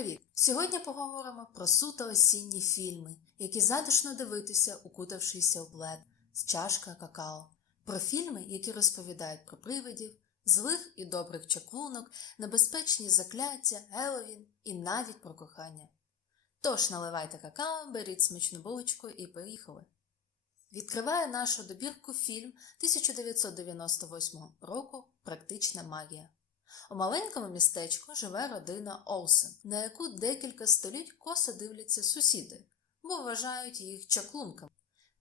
привіт! Сьогодні поговоримо про суто осінні фільми, які затишно дивитися, укутавшися у плед з чашка какао, про фільми, які розповідають про привидів, злих і добрих чаклунок, небезпечні закляття, Геловін і навіть про кохання. Тож наливайте какао, беріть смачну булочку і поїхали. Відкриває нашу добірку фільм 1998 року Практична магія. У маленькому містечку живе родина Олсен, на яку декілька століть косо дивляться сусіди, бо вважають їх чаклунками.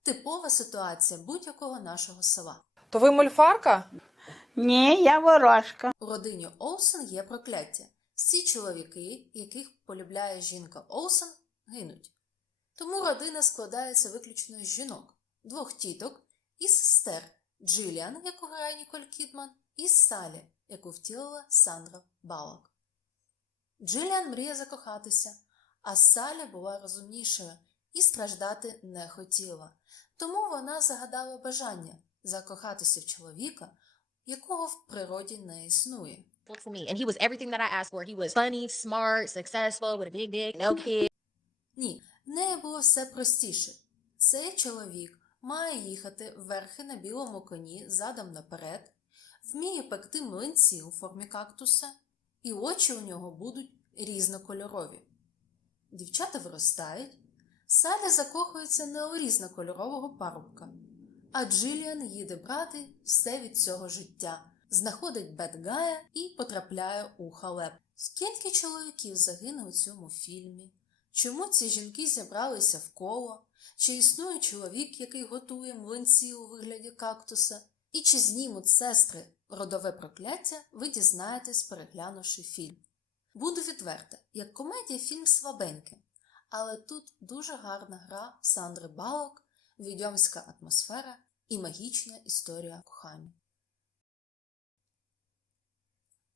Типова ситуація будь-якого нашого села. То ви мольфарка? Ні, я ворожка. У родині Олсен є прокляття. Всі чоловіки, яких полюбляє жінка Олсен, гинуть. Тому родина складається виключно з жінок, двох тіток і сестер Джиліан, яку грає Ніколь Кідман, і Салі, яку втілила Сандра Балок. Джиліан мріє закохатися, а Салі була розумнішою і страждати не хотіла. Тому вона загадала бажання закохатися в чоловіка, якого в природі не існує. Ні, в неї було все простіше. Цей чоловік має їхати верхи на білому коні задом наперед, вміє пекти млинці у формі кактуса, і очі у нього будуть різнокольорові. Дівчата виростають, Салі закохується не у різнокольорового парубка, а Джиліан їде брати все від цього життя, знаходить Бедгая і потрапляє у халеп. Скільки чоловіків загине у цьому фільмі? Чому ці жінки зібралися в коло? Чи існує чоловік, який готує млинці у вигляді кактуса? І чи знімуть сестри родове прокляття, ви дізнаєтесь, переглянувши фільм. Буду відверта, як комедія фільм слабенький, але тут дуже гарна гра Сандри Балок, відьомська атмосфера і магічна історія кохання.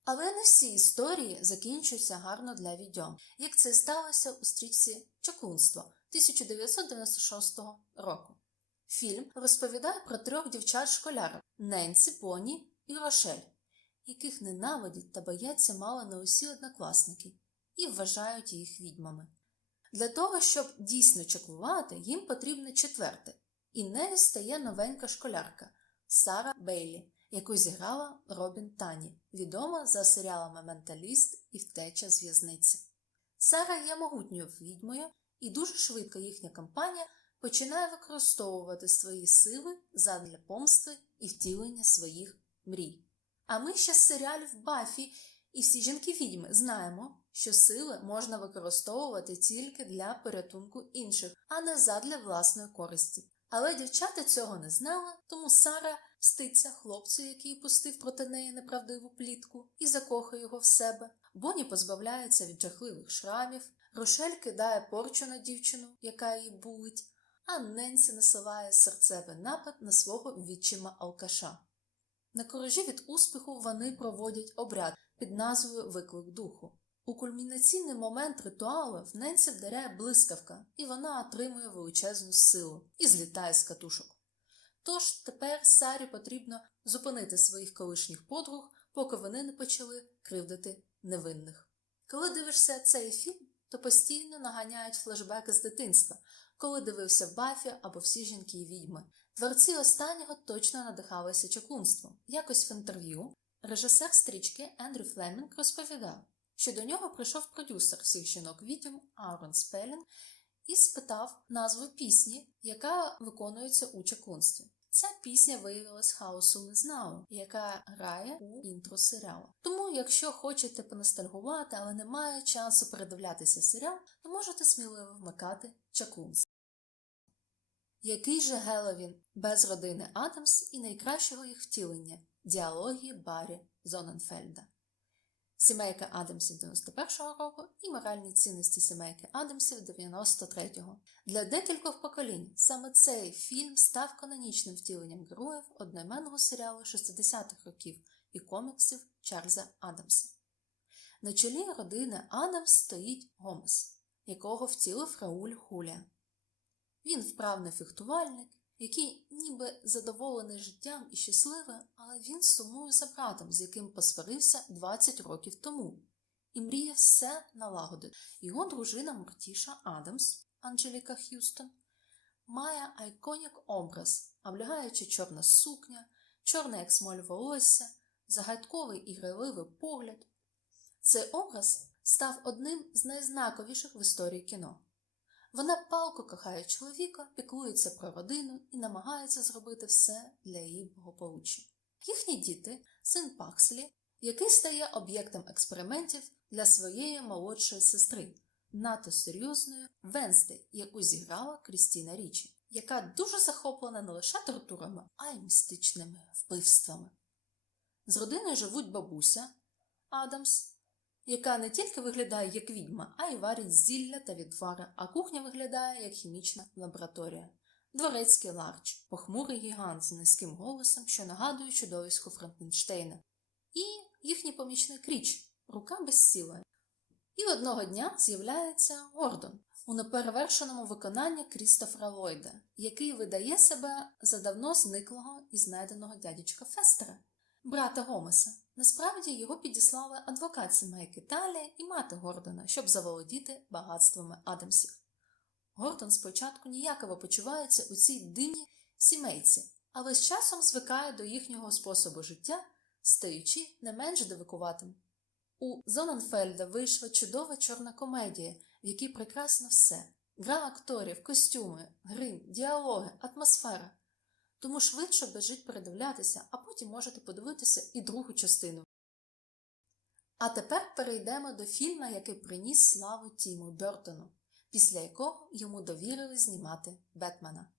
Але не всі історії закінчуються гарно для відьом, як це сталося у стрічці Чаклунство 1996 року. Фільм розповідає про трьох дівчат-школярок Ненсі, Бонні і Рошель, яких ненавидять та бояться мало не усі однокласники і вважають їх відьмами. Для того, щоб дійсно чаклувати, їм потрібне четверте, і нею стає новенька школярка Сара Бейлі, яку зіграла Робін Тані, відома за серіалами Менталіст і Втеча з в'язниці. Сара є могутньою відьмою, і дуже швидко їхня кампанія починає використовувати свої сили задля помсти і втілення своїх мрій. А ми ще з серіалів Бафі і всі жінки-відьми знаємо, що сили можна використовувати тільки для порятунку інших, а не задля власної користі. Але дівчата цього не знали, тому Сара мститься хлопцю, який пустив проти неї неправдиву плітку, і закохує його в себе. Боні позбавляється від жахливих шрамів, Рошель кидає порчу на дівчину, яка її булить, а Ненсі насилає серцевий напад на свого відчима алкаша. На корожі від успіху вони проводять обряд під назвою Виклик духу. У кульмінаційний момент ритуалу в Ненсі вдаряє блискавка, і вона отримує величезну силу і злітає з катушок. Тож тепер Сарі потрібно зупинити своїх колишніх подруг, поки вони не почали кривдити невинних. Коли дивишся цей фільм, то постійно наганяють флешбеки з дитинства, коли дивився Бафі або всі жінки і відьми. Творці останнього точно надихалися чаклунством. Якось в інтерв'ю режисер стрічки Ендрю Флемінг розповідав, що до нього прийшов продюсер всіх жінок відьом Аарон Спелінг і спитав назву пісні, яка виконується у чаклунстві. Ця пісня виявилась хаосу Лизнау, яка грає у інтро серіалу. Тому, якщо хочете поностальгувати, але немає часу передивлятися серіал, то можете сміливо вмикати чаклунство. Який же Геловін без родини Адамс і найкращого їх втілення діалогії Баррі Зоненфельда. Сімейка Адамсів 91-го року і моральні цінності сімейки Адамсів 93-го. Для декількох поколінь саме цей фільм став канонічним втіленням героїв одноіменного серіалу 60-х років і коміксів Чарльза Адамса. На чолі родини Адамс стоїть Гомес, якого втілив Рауль Хуля. Він вправний фехтувальник, який ніби задоволений життям і щасливий, але він сумує за братом, з яким посварився 20 років тому, і мріє все налагодити. Його дружина Мортіша Адамс, Анджеліка Х'юстон, має айконік образ, облягаючи чорна сукня, чорне як смоль волосся, загадковий і грайливий погляд. Цей образ став одним з найзнаковіших в історії кіно. Вона палко кохає чоловіка, піклується про родину і намагається зробити все для її благополуччя. Їхні діти, син Пакслі, який стає об'єктом експериментів для своєї молодшої сестри, надто серйозної Венсди, яку зіграла Крістіна Річі, яка дуже захоплена не лише тортурами, а й містичними вбивствами. З родиною живуть бабуся Адамс, яка не тільки виглядає як відьма, а й варить зілля та відвари, а кухня виглядає як хімічна лабораторія. Дворецький ларч, похмурий гігант з низьким голосом, що нагадує чудовисько Франкенштейна, і їхній помічник Річ, рука безсілої. І одного дня з'являється Гордон у неперевершеному виконанні Крістофера Ллойда, який видає себе за давно зниклого і знайденого дядечка Фестера, брата Гомеса. Насправді його підіслали адвокат сімейки Талія і мати Гордона, щоб заволодіти багатствами Адамсів. Гордон спочатку ніяково почувається у цій дивній сімейці, але з часом звикає до їхнього способу життя, стаючи не менш дивикуватим. У Зоненфельда вийшла чудова чорна комедія, в якій прекрасно все: гра акторів, костюми, грим, діалоги, атмосфера. Тому швидше бежить передивлятися, а потім можете подивитися і другу частину. А тепер перейдемо до фільму, який приніс славу Тіму Бертону, після якого йому довірили знімати Бетмена.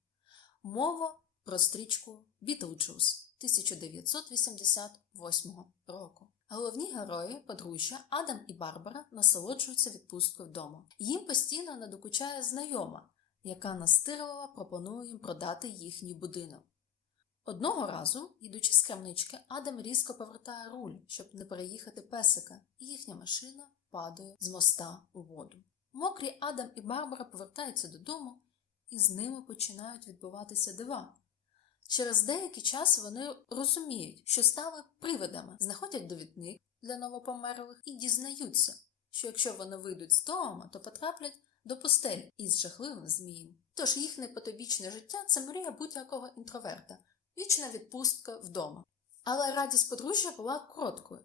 Мова про стрічку Бітлджус 1988 року. Головні герої, подружжя Адам і Барбара насолоджуються відпусткою вдома. Їм постійно надокучає знайома, яка настирливо пропонує їм продати їхній будинок. Одного разу, йдучи з крамнички, Адам різко повертає руль, щоб не переїхати песика, і їхня машина падає з моста у воду. Мокрі Адам і Барбара повертаються додому, і з ними починають відбуватися дива. Через деякий час вони розуміють, що стали привидами, знаходять довідник для новопомерлих і дізнаються, що якщо вони вийдуть з дому, то потраплять до пустель із жахливим змієм. Тож їхнє потойбічне життя це мрія будь-якого інтроверта, вічна відпустка вдома. Але радість подружжя була короткою.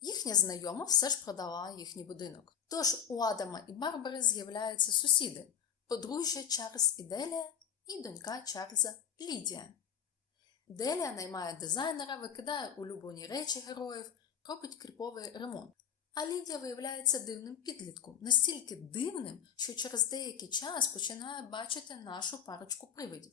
Їхня знайома все ж продала їхній будинок. Тож у Адама і Барбари з'являються сусіди подружжя Чарльз і Делія і донька Чарльза Лідія. Делія наймає дизайнера, викидає улюблені речі героїв, робить кріповий ремонт. А Лідія виявляється дивним підлітком, настільки дивним, що через деякий час починає бачити нашу парочку привидів.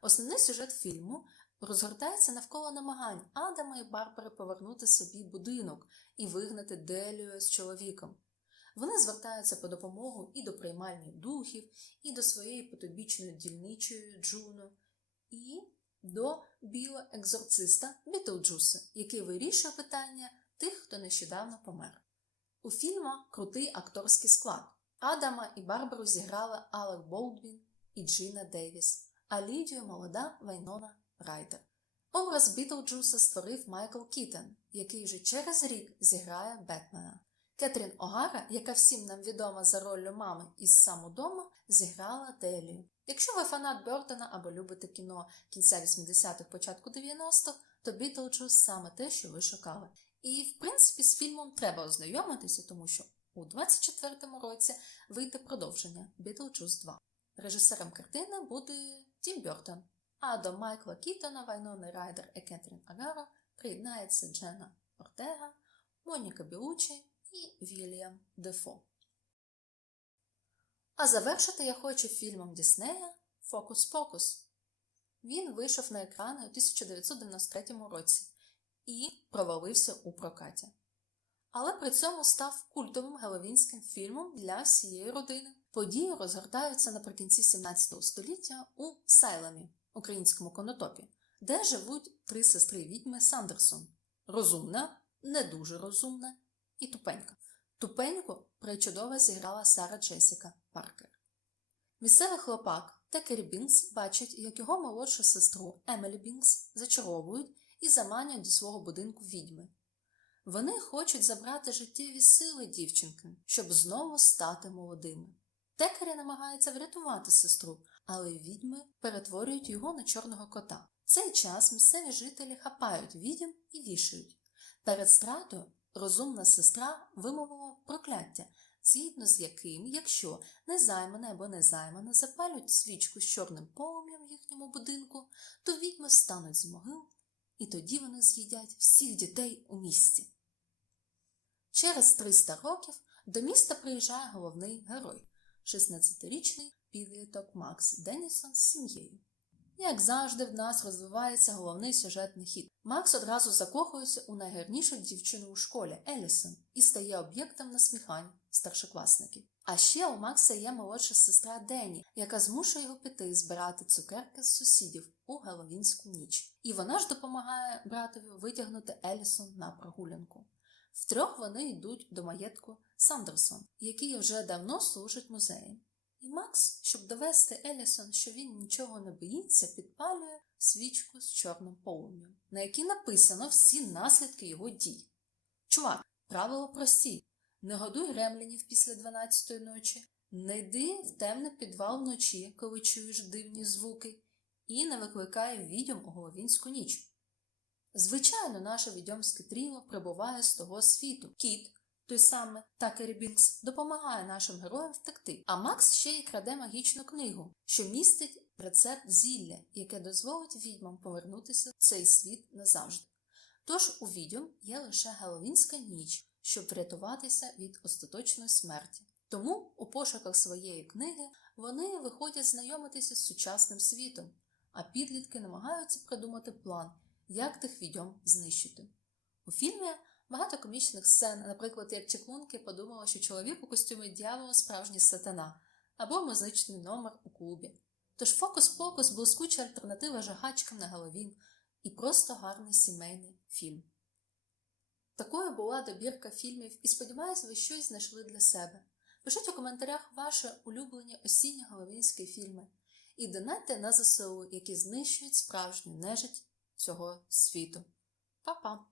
Основний сюжет фільму розгортається навколо намагань Адама і Барбари повернути собі будинок і вигнати Делію з чоловіком. Вони звертаються по допомогу і до приймальні духів, і до своєї потобічної дільничої Джуно, і до біоекзорциста Бітлджуса, який вирішує питання тих, хто нещодавно помер. У фільму крутий акторський склад. Адама і Барбару зіграли Алек Болдвін і Джина Дейвіс, а Лідію молода Вайнона Райдер. Образ Бітлджуса створив Майкл Кітен, який вже через рік зіграє Бетмена. Кетрін Огара, яка всім нам відома за роллю мами із саму дома, зіграла Делію. Якщо ви фанат Бертона або любите кіно кінця 80-х, початку 90-х, то Бітлджус саме те, що ви шукали. І, в принципі, з фільмом треба ознайомитися, тому що у 24-му році вийде продовження Бітлджус 2. Режисером картини буде Тім Бертон, а до Майкла Кітона, Вайнони Райдер і Кетрін Агаро приєднається Джена Ортега, Моніка Білучі і Вільям Дефо. А завершити я хочу фільмом Діснея Фокус Покус. Він вийшов на екрани у 1993 році і провалився у прокаті. Але при цьому став культовим геловінським фільмом для всієї родини. Події розгортаються наприкінці 17 століття у Сайлемі, українському конотопі, де живуть три сестри відьми Сандерсон розумна, не дуже розумна і тупенька. Тупеньку причудово зіграла Сара Джесіка Паркер. Місцевий хлопак Текері Бінкс бачить, як його молодшу сестру Емелі Бінкс зачаровують і заманюють до свого будинку відьми. Вони хочуть забрати життєві сили дівчинки, щоб знову стати молодими. Текері намагається врятувати сестру, але відьми перетворюють його на чорного кота. В цей час місцеві жителі хапають відьм і вішають. Перед стратою розумна сестра вимовила прокляття, згідно з яким, якщо незаймане або незаймане запалюють свічку з чорним полум'ям в їхньому будинку, то відьми встануть з могил, і тоді вони з'їдять всіх дітей у місті. Через 300 років до міста приїжджає головний герой 16-річний підліток Макс Деннісон з сім'єю. Як завжди, в нас розвивається головний сюжетний хід. Макс одразу закохується у найгарнішу дівчину у школі Елісон і стає об'єктом насміхань старшокласників. А ще у Макса є молодша сестра Денні, яка змушує його піти збирати цукерки з сусідів у Геловінську ніч. І вона ж допомагає братові витягнути Елісон на прогулянку. Втрьох вони йдуть до маєтку Сандерсон, який вже давно служить музеєм. І Макс, щоб довести Елісон, що він нічого не боїться, підпалює свічку з чорним полум'ям, на якій написано всі наслідки його дій. Чувак, правила прості: не годуй ремлінів після 12-ї ночі, не йди в темний підвал вночі, коли чуєш дивні звуки, і не викликай відьом у головінську ніч. Звичайно, наше відьомське тріло прибуває з того світу. Кіт, той самий Такері Бінкс, допомагає нашим героям втекти. А Макс ще й краде магічну книгу, що містить рецепт зілля, яке дозволить відьмам повернутися в цей світ назавжди. Тож у відьом є лише Геловінська ніч, щоб врятуватися від остаточної смерті. Тому у пошуках своєї книги вони виходять знайомитися з сучасним світом, а підлітки намагаються придумати план, як тих відьом знищити. У фільмі багато комічних сцен, наприклад, як чеклунки подумала, що чоловік у костюмі дьявола справжній сатана або музичний номер у клубі. Тож фокус-покус блискуча альтернатива жагачкам на Геловін і просто гарний сімейний фільм. Такою була добірка фільмів і сподіваюся, ви щось знайшли для себе. Пишіть у коментарях ваші улюблені осінні головінські фільми і донайте на ЗСУ, які знищують справжню нежить цього світу. Па-па!